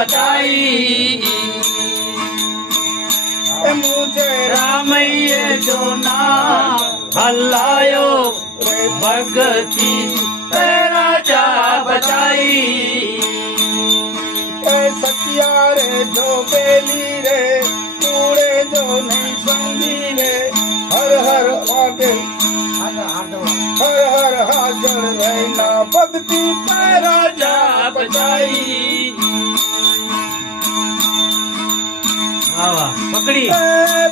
बचाई। मुझे रामैये जो नाम हल्लायो रे भगती तेरा जा बचाई। सतिया रे जो बेली रे कूड़े जो नहीं संगी रे हर हर आगे हर हर हाजर रहना भक्ति तेरा जा बचाई। पकड़ी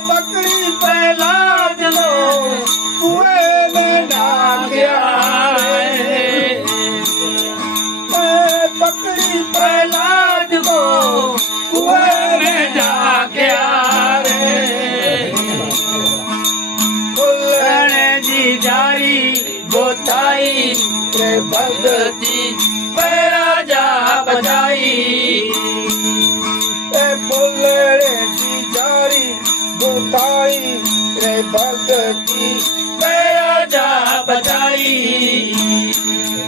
पकड़ी पहला जलो कुएं में डाल गया पकड़ी पहला जलो कुएं में डाल गया रे। खुलने जी जारी गोताई रे भगती तेरा जा बचाई। फुलड़े की जारी गोताई रे भगती तेरा जा बचाई।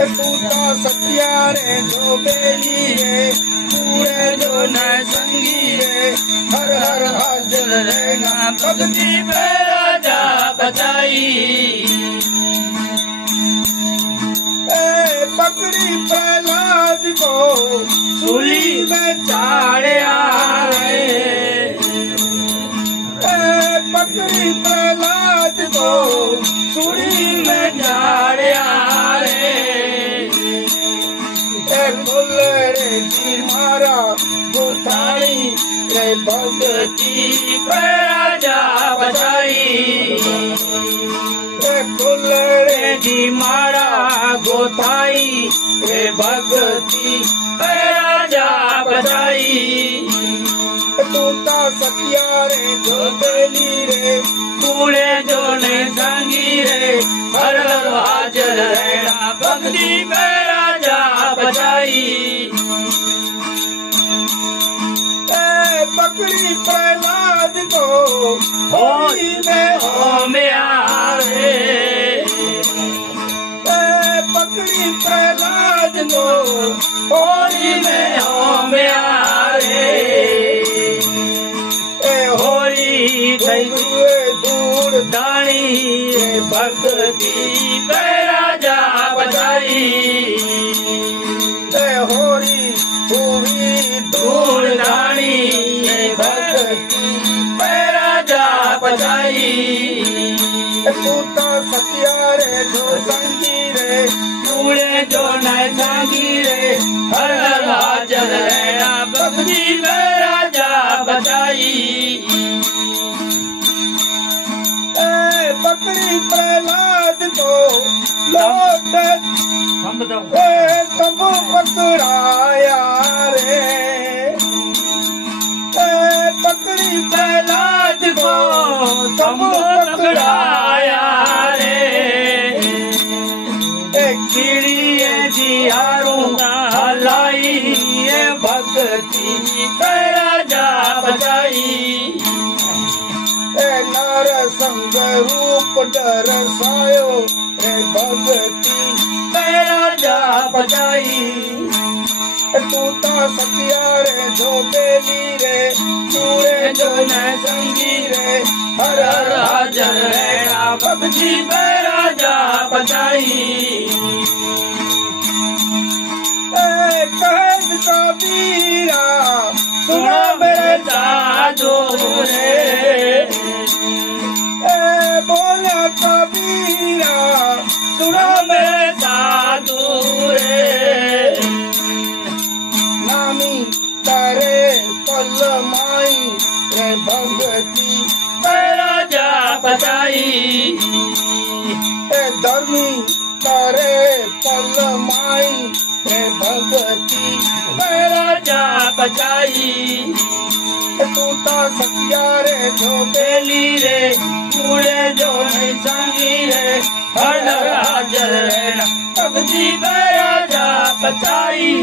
टूटा सतिया रे जो बेली रे कूड़े जो न संगी रे हर हर हाजर रहना भक्ति तेरा जा बचाई। पकड़ी प्रहलाद को सूली में चाड़या रे। पकड़ी प्रहलाद को सूली में चाड़या रे। फुलड़े की मारा गोताई रे भगती तेरा जा बचाई। फुलड़े जी मारा गोताई रे भगती तेरा जा बचाई। टूटा सतिया रे जो बेली रे कूड़े जो ने संगी रे हर हर हाजर रहना भक्ति तेरा जा बचाई। पकड़ी प्रहलाद को होली में ओ मेरा रे। पकड़ी प्रहलाद को होली में हो मेरा रे। होली थई हुए दूर दानी रे भगती तेरा जा बचाई। होरी हुई दूर दानी रे भगती तेरा जा बचाई। टूटा सतिया रे जो संगी रे कूड़े जो न संगी रे हर हर हाजर रहना भक्ति तेरा जा बचाई। पकड़ी प्रहलाद को लौट तब पकड़ाया रे। पकड़ी प्रहलाद को तब पकड़ाया रे। कीड़िए जियारू हलाई भक्ति तेरा जा बचाई। नर संग रूप दरसायो रे भगती तेरा जा बचाई। टूटा सतिया रे जो बेली रे कूड़े जो न संगी रे हर हर हाजर रहना भक्ति तेरा जा बचाई। कहत कबीरा सुनो मेरे साधु रे। बोला कबीरा सुनो मेरे साधु रे। नामी तारे पल माई रे भगती तेरा जा बचाई। धर्मी तारे पल माई रे भगती तेरा जा बचाई। टूटा सतिया रे जो बेली रे कूड़े जो नहीं संगी रे हर हर हाजर रहना भक्ति तेरा जा बचाई।